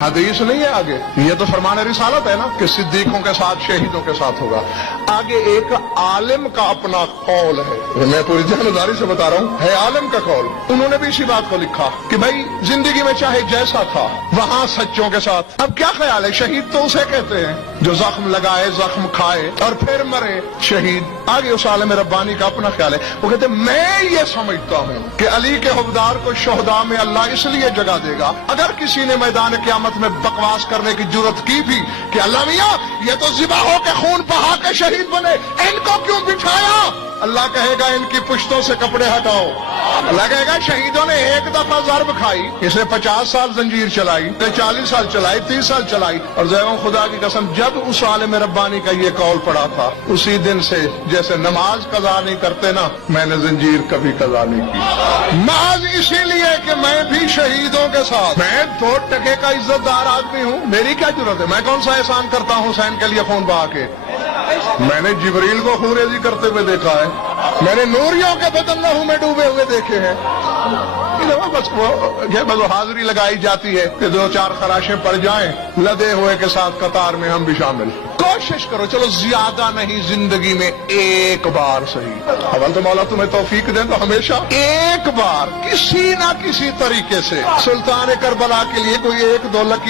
حدیث نہیں ہے آگے، یہ تو فرمان رسالت ہے نا کہ صدیقوں کے ساتھ شہیدوں کے ساتھ ہوگا۔ آگے ایک عالم کا اپنا قول ہے، میں پوری ذمہ سے بتا رہا ہوں، ہے عالم کا قول۔ انہوں نے بھی اسی بات کو لکھا کہ بھائی زندگی میں چاہے جیسا تھا وہاں سچوں کے ساتھ۔ اب کیا خیال ہے، شہید تو اسے کہتے ہیں جو زخم لگائے، زخم کھائے اور پھر مرے، شہید۔ آگے اس عالم ربانی کا اپنا خیال ہے، وہ کہتے ہیں میں یہ سمجھتا ہوں کہ علی کے حوادار کو شہداء میں اللہ اس لیے جگہ دے گا، اگر کسی نے میدان قیامت میں بکواس کرنے کی جرت کی بھی کہ اللہ میاں یہ تو ذبح ہو کے خون بہا کے شہید بنے، ان کو کیوں بٹھایا؟ اللہ کہے گا ان کی پشتوں سے کپڑے ہٹاؤ۔ اللہ کہے گا شہیدوں نے ایک دفعہ ضرب کھائی، اس نے 50 سال زنجیر چلائی، 40 سال چلائی، 30 سال چلائی، اور زیوں خدا کی قسم جب اس عالم ربانی کا یہ قول پڑا تھا اسی دن سے جیسے نماز قضا نہیں کرتے نا، میں نے زنجیر کبھی قضا نہیں کی، محض اسی لیے کہ میں بھی شہیدوں کے ساتھ، میں 2 ٹکے کا عزت دار آدمی ہوں، میری کیا ضرورت ہے، میں کون سا احسان کرتا ہوں حسین کے لیے خون بہا کے؟ میں نے جبریل کو خوریزی کرتے ہوئے دیکھا ہے، میں نے نوریوں کے بدن لہو میں ڈوبے ہوئے دیکھے ہیں۔ بس وہ حاضری لگائی جاتی ہے کہ 2-4 خراشیں پڑ جائیں، لدے ہوئے کے ساتھ قطار میں ہم بھی شامل۔ کوشش کرو، چلو زیادہ نہیں، زندگی میں ایک بار صحیح، اول تو مولا تمہیں توفیق دیں تو ہمیشہ ایک بار کسی نہ کسی طریقے سے سلطان کربلا کے لیے کوئی 1-2 لکی